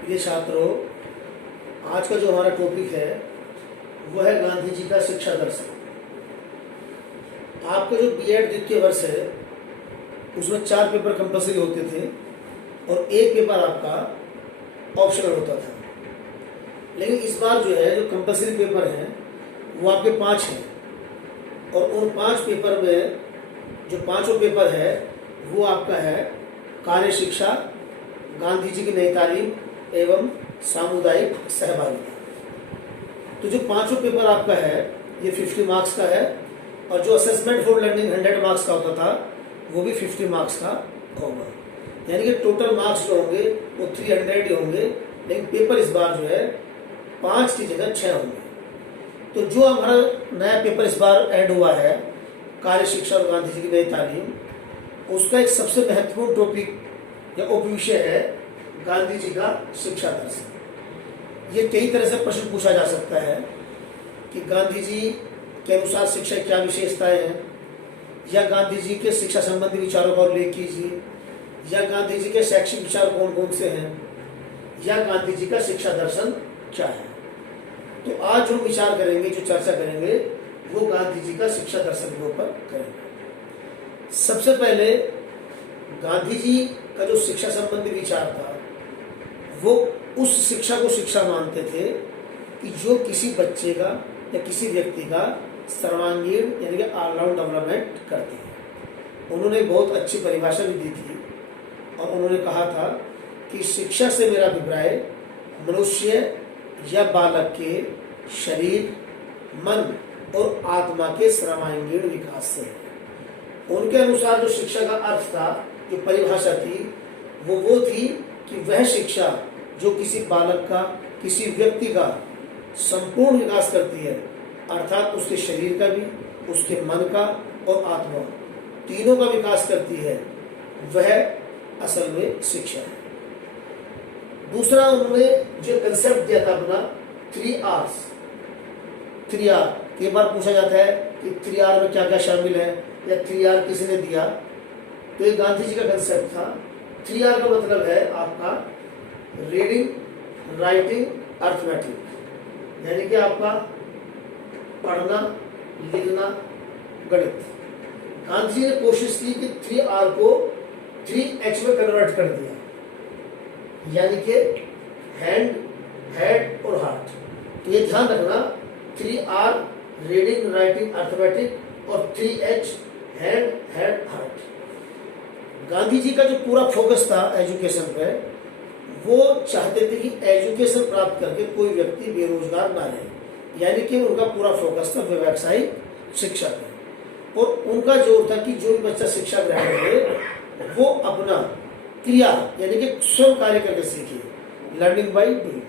प्रिय छात्रों, आज का जो हमारा टॉपिक है वो है गांधी जी का शिक्षा दर्शन। आपका जो बीएड द्वितीय वर्ष है उसमें 4 पेपर कंपल्सरी होते थे और 1 पेपर आपका ऑप्शनल होता था। लेकिन इस बार जो है जो कंपल्सरी पेपर हैं वो आपके 5 हैं और उन 5 पेपर में जो पांचों पेपर है वो आपका है कार्य शिक्षा, गांधी जी की नई तालीम एवं सामुदायिक सहभागिता। तो जो पांचों पेपर आपका है ये 50 मार्क्स का है और जो असेसमेंट फॉर लर्निंग 100 मार्क्स का होता था वो भी 50 मार्क्स का होगा। यानी कि टोटल मार्क्स जो होंगे वो 300 ही होंगे, लेकिन पेपर इस बार जो है 5 की जगह 6 होंगे। तो जो हमारा नया पेपर इस बार ऐड हुआ है कार्य शिक्षा और गांधी जी की नई तालीम, उसका एक सबसे महत्वपूर्ण टॉपिक या उपविषय है गांधी जी का शिक्षा दर्शन। ये कई तरह से प्रश्न पूछा जा सकता है कि गांधी जी के अनुसार शिक्षा की क्या विशेषताएं हैं, या गांधी जी के शिक्षा संबंधी विचारों का उल्लेख कीजिए, या गांधी जी के शैक्षिक विचार कौन कौन से हैं, या गांधी जी का शिक्षा दर्शन क्या है। तो आज जो विचार करेंगे, जो चर्चा करेंगे, वो गांधी जी का शिक्षा दर्शन के ऊपर करेंगे। सबसे पहले गांधी जी का जो शिक्षा संबंधी विचार था वो उस शिक्षा को शिक्षा मानते थे कि जो किसी बच्चे का या किसी व्यक्ति का सर्वांगीण यानी कि ऑलराउंड डेवलपमेंट करती है। उन्होंने बहुत अच्छी परिभाषा भी दी थी और उन्होंने कहा था कि शिक्षा से मेरा अभिप्राय मनुष्य या बालक के शरीर, मन और आत्मा के सर्वांगीण विकास से है। उनके अनुसार जो शिक्षा का अर्थ था, जो परिभाषा थी, वो थी कि वह शिक्षा जो किसी बालक का, किसी व्यक्ति का संपूर्ण विकास करती है, अर्थात उसके शरीर का भी, उसके मन का और आत्मा तीनों का विकास करती है, वह असल में शिक्षा है। दूसरा उन्होंने जो कंसेप्ट दिया था अपना 3 R's। 3 R कई बार पूछा जाता है कि 3 R में क्या क्या शामिल है या 3 R किसी ने दिया, तो ये गांधी जी का कंसेप्ट था। 3 R का मतलब है आपका रीडिंग, राइटिंग, अर्थमेटिक, यानी कि आपका पढ़ना, लिखना, गणित। गांधी जी ने कोशिश की कि 3 R को 3H में कन्वर्ट कर दिया, यानी कि हैंड, हेड और हार्ट। तो ये ध्यान रखना, 3 R रीडिंग, राइटिंग, अर्थमेटिक और 3H hand, head, heart. Gandhi ji का जो पूरा फोकस था एजुकेशन पे, वो चाहते थे कि एजुकेशन प्राप्त करके कोई व्यक्ति बेरोजगार ना रहे, यानी कि उनका पूरा फोकस था व्यावसायिक शिक्षा पे। और उनका जोर था कि जो भी बच्चा शिक्षा ग्रहण करे वो अपना क्रिया यानी कि स्वयं कार्य करके सीखे, लर्निंग बाय डूइंग।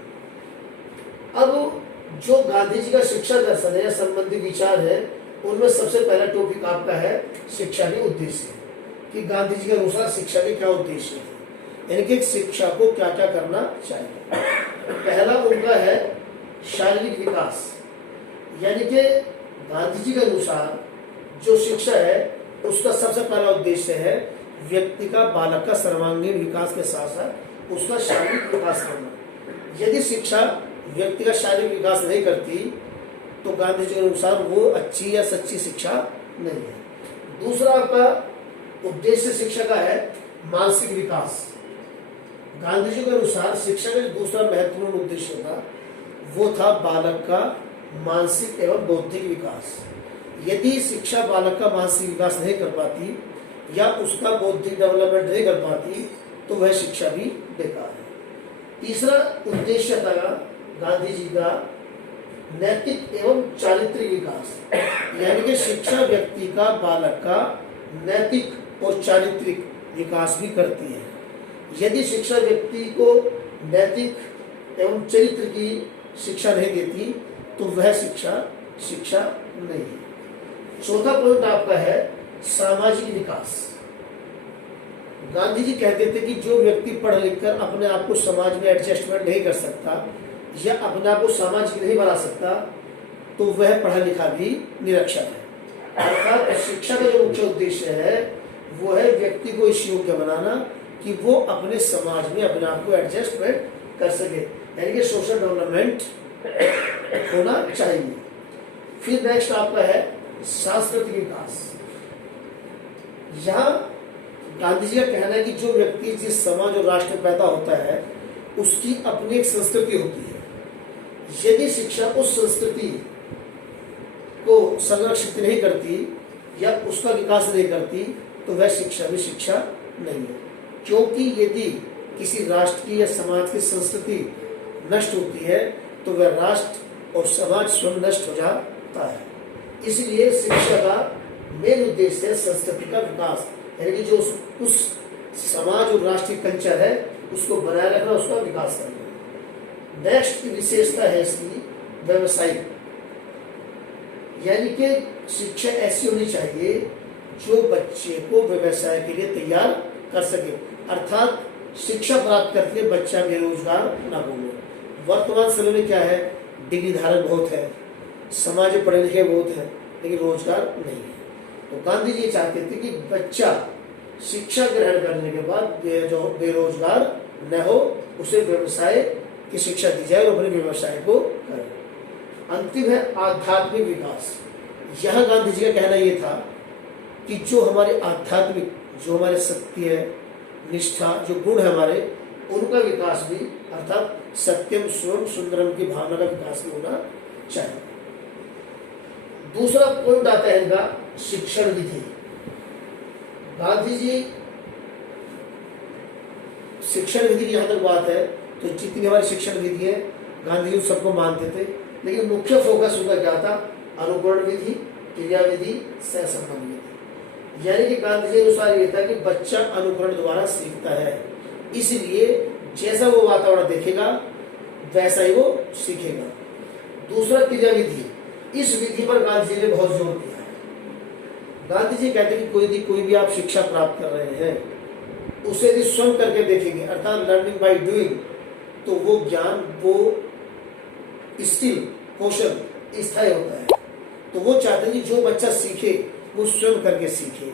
अब जो गांधी जी का शिक्षा दर्शन है या संबंधी विचार है, उनमें सबसे पहला टॉपिक आपका है शिक्षा के उद्देश्य, कि गांधी जी के अनुसार शिक्षा के क्या उद्देश्य है, यानी कि शिक्षा को क्या क्या करना चाहिए। पहला उनका है शारीरिक विकास, यानी कि गांधी जी के अनुसार जो शिक्षा है उसका सबसे पहला उद्देश्य है व्यक्ति का, बालक का सर्वांगीण विकास के साथ साथ उसका शारीरिक विकास करना। यदि शिक्षा व्यक्ति का शारीरिक विकास नहीं करती तो गांधी जी के अनुसार वो अच्छी या सच्ची शिक्षा नहीं है। दूसरा आपका उद्देश्य शिक्षा का है मानसिक विकास। गांधी जी के अनुसार शिक्षा का दूसरा महत्वपूर्ण उद्देश्य था वो था बालक का मानसिक एवं बौद्धिक विकास। यदि शिक्षा बालक का मानसिक विकास नहीं कर पाती या उसका बौद्धिक डेवलपमेंट नहीं कर पाती तो वह शिक्षा भी बेकार है। तीसरा उद्देश्य था गांधी जी का नैतिक एवं चारित्रिक विकास, यानी कि शिक्षा व्यक्ति का, बालक का नैतिक और चारित्रिक विकास भी करती है। यदि शिक्षा व्यक्ति को नैतिक एवं चरित्र की शिक्षा नहीं देती तो वह शिक्षा नहीं है। चौथा पॉइंट आपका है सामाजिक विकास। गांधी जी कहते थे कि जो व्यक्ति पढ़ लिख कर अपने आप को समाज में एडजस्टमेंट नहीं कर सकता या अपने आप को सामाजिक नहीं बना सकता तो वह पढ़ा लिखा भी निरक्षर है। अर्थात शिक्षा का जो मुख्य उद्देश्य है वो है व्यक्ति को इस योग्य बनाना कि वो अपने समाज में अपने आप को एडजस्टमेंट कर सके, यानी कि सोशल डेवलपमेंट होना चाहिए। फिर नेक्स्ट आपका है सांस्कृतिक विकास। यहाँ गांधी जी का कहना है कि जो व्यक्ति जिस समाज और राष्ट्र में पैदा होता है उसकी अपनी एक संस्कृति होती है। यदि शिक्षा उस संस्कृति को संरक्षित नहीं करती या उसका विकास नहीं करती तो वह शिक्षा भी शिक्षा नहीं है, क्योंकि यदि किसी राष्ट्र की या समाज की संस्कृति नष्ट होती है तो वह राष्ट्र और समाज स्वयं नष्ट हो जाता है। इसलिए शिक्षा का मेन उद्देश्य है संस्कृति का विकास, यानी कि जो उस समाज और राष्ट्रीय कल्चर है उसको बनाए रखना, उसका विकास करना। नेक्स्ट की विशेषता है इसकी व्यवसायिक, यानी कि शिक्षा ऐसी होनी चाहिए जो बच्चे को व्यवसाय के लिए तैयार कर सके, अर्थात शिक्षा प्राप्त करके बच्चा बेरोजगार ना घूमे। वर्तमान समय में क्या है, डिग्री धारक बहुत है, समाज में पढ़े लिखे बहुत है, लेकिन रोजगार नहीं है। तो गांधी जी चाहते थे कि बच्चा शिक्षा ग्रहण करने के बाद जो बेरोजगार न हो उसे व्यवसाय की शिक्षा दी जाए और अपने व्यवसाय को करे। अंतिम है आध्यात्मिक विकास। यह गांधी जी का कहना यह था कि जो हमारे आध्यात्मिक, जो हमारे सत्य है, निष्ठा, जो गुण है हमारे, उनका विकास भी, अर्थात सत्यम शिवम सुंदरम की भावना का विकास भी होना चाहिए। दूसरा पॉइंट आता है इनका शिक्षण विधि। गांधी जी शिक्षण विधि की जहां तक बात है तो जितनी हमारी शिक्षण विधि है गांधी जी सबको मानते थे, लेकिन मुख्य फोकस उनका क्या था, अनुकरण विधि, क्रिया विधि, सहसंबंध विधि। यानी कि गांधी जी अनुसार ये था कि बच्चा अनुकरण द्वारा सीखता है, इसलिए जैसा वो वातावरण देखेगा वैसा ही वो सीखेगा। दूसरा क्रिया विधि, इस विधि पर गांधी जी ने बहुत जोर दिया है। गांधी जी कहते हैं कि कोई भी आप शिक्षा प्राप्त कर रहे हैं उसे यदि स्वयं करके देखेंगे, अर्थात लर्निंग बाय डूइंग, तो वो ज्ञान, वो स्किल, कौशल स्थायी होता है। तो वो चाहते हैं कि जो बच्चा सीखे वो स्वयं करके सीखे,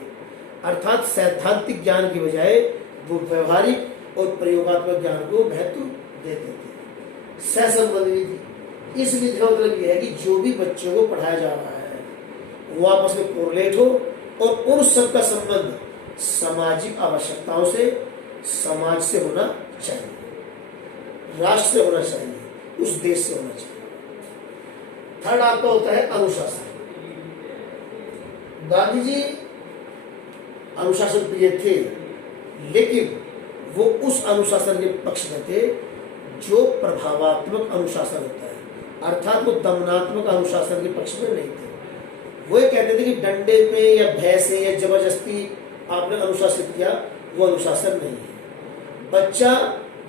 अर्थात सैद्धांतिक ज्ञान की बजाय वो व्यवहारिक और प्रयोगात्मक ज्ञान को महत्व देते थे। सहसंबंध विधि, इस विधि का मतलब यह है कि जो भी बच्चों को पढ़ाया जा रहा है वो आपस में कोरिलेट हो और उन सब का संबंध सामाजिक आवश्यकताओं से, समाज से होना चाहिए, राष्ट्र से होना चाहिए, उस देश से होना चाहिए। थर्ड आपका होता है अनुशासन। गांधी जी अनुशासन प्रिय थे, लेकिन वो उस अनुशासन के पक्ष में थे जो प्रभावात्मक अनुशासन होता है, अर्थात वो दमनात्मक अनुशासन के पक्ष में नहीं थे। वो ये कहते थे कि डंडे पे या भय से या जबरदस्ती आपने अनुशासित किया, वो अनुशासन नहीं है। बच्चा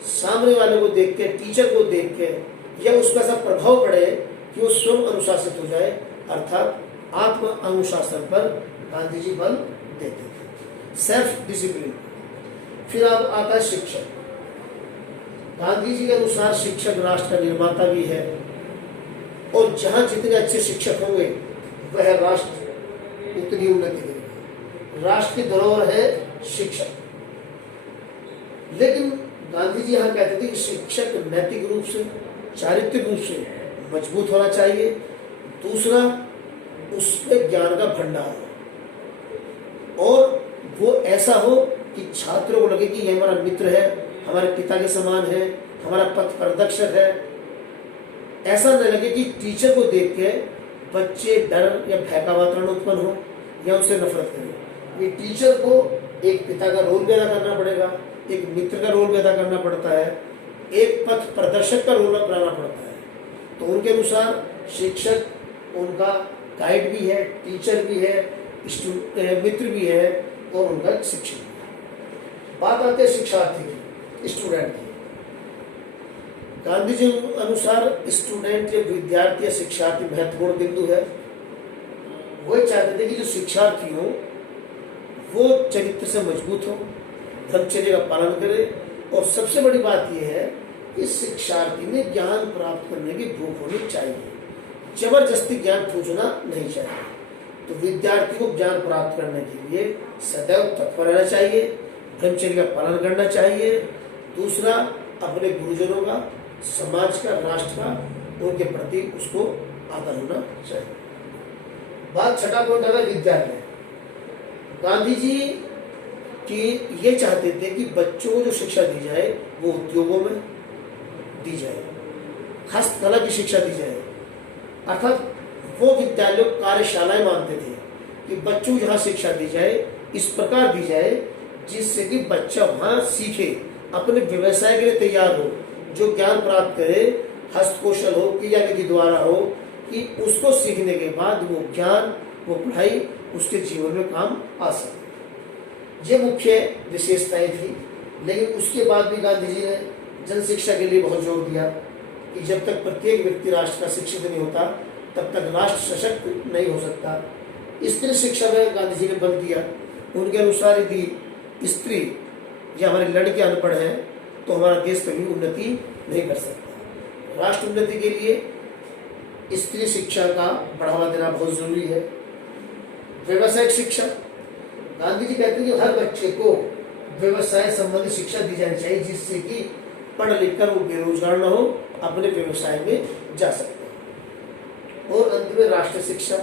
सामने वाले को देख के, टीचर को देख के, या उसका ऐसा प्रभाव पड़े कि वो स्वयं अनुशासित हो जाए, अर्थात आत्म अनुशासन पर गांधी जी बल देते थे, सेल्फ डिसिप्लिन। फिर अब आता है शिक्षक। गांधी जी के अनुसार शिक्षक राष्ट्र का निर्माता भी है, और जहां जितने अच्छे शिक्षक होंगे वह राष्ट्र उतनी उन्नति करेगा। राष्ट्र की धरोहर है शिक्षक। लेकिन गांधी जी यहाँ कहते थे कि शिक्षक नैतिक रूप से, चारित्रिक रूप से मजबूत होना चाहिए। दूसरा, उसमें ज्ञान का भंडार हो और वो ऐसा हो कि छात्रों को लगे कि ये हमारा मित्र है, हमारे पिता के समान है, हमारा पथ प्रदर्शक है। ऐसा न लगे कि टीचर को देख के बच्चे डर या भय का वातावरण उत्पन्न हो या उनसे नफरत करें। ये टीचर को एक पिता का रोल भी अदा करना पड़ेगा, एक मित्र का रोल भी अदा करना पड़ता है, एक पथ प्रदर्शक का रोल अपनाना पड़ता है। तो उनके अनुसार शिक्षक उनका गाइड भी है, टीचर भी है, मित्र भी है और उनका शिक्षक भी है। बात आती है शिक्षार्थी की, स्टूडेंट की। गांधी जी अनुसार स्टूडेंट या विद्यार्थी या शिक्षार्थी महत्वपूर्ण बिंदु है। वो चाहते थे कि जो शिक्षार्थी हो वो चरित्र से मजबूत हो, ब्रह्मचर्य का पालन करे, और सबसे बड़ी बात यह है कि शिक्षार्थी में ज्ञान प्राप्त करने की भूख होनी चाहिए, जबरदस्ती ज्ञान ठूसना नहीं चाहिए। तो विद्यार्थी को ज्ञान प्राप्त करने के लिए सदैव तत्पर रहना चाहिए, ब्रह्मचर्य का पालन करना चाहिए। दूसरा, अपने गुरुजनों का, समाज का, राष्ट्र का, उनके प्रति उसको आदर होना चाहिए। बात छठा पॉइंट है विद्यालय। गांधी जी कि ये चाहते थे कि बच्चों को जो शिक्षा दी जाए वो उद्योगों में दी जाए, हस्तकला की शिक्षा दी जाए, अर्थात वो विद्यालयों कार्यशालाएं मानते थे कि बच्चों को जहाँ शिक्षा दी जाए इस प्रकार दी जाए जिससे कि बच्चा वहाँ सीखे, अपने व्यवसाय के लिए तैयार हो, जो ज्ञान प्राप्त करे, हस्तकौशल हो, क्रिया विधि द्वारा हो, कि उसको सीखने के बाद वो ज्ञान, वो पढ़ाई उसके जीवन में काम आ सके। ये मुख्य विशेषताएं थी। लेकिन उसके बाद भी गांधी जी ने जन शिक्षा के लिए बहुत जोर दिया कि जब तक प्रत्येक व्यक्ति राष्ट्र का शिक्षित नहीं होता तब तक राष्ट्र सशक्त नहीं हो सकता। स्त्री शिक्षा में गांधी जी ने बल दिया। उनके अनुसार यदि स्त्री या हमारे लड़के अनपढ़ हैं तो हमारा देश कभी उन्नति नहीं कर सकता। राष्ट्र उन्नति के लिए स्त्री शिक्षा का बढ़ावा देना बहुत जरूरी है। व्यवसायिक शिक्षा, गांधी जी कहते हैं कि हर बच्चे को व्यवसाय संबंधी शिक्षा दी जानी चाहिए जिससे कि पढ़ लिख कर वो बेरोजगार न हो, अपने व्यवसाय में जा सकते हैं। और अंत में राष्ट्र शिक्षा,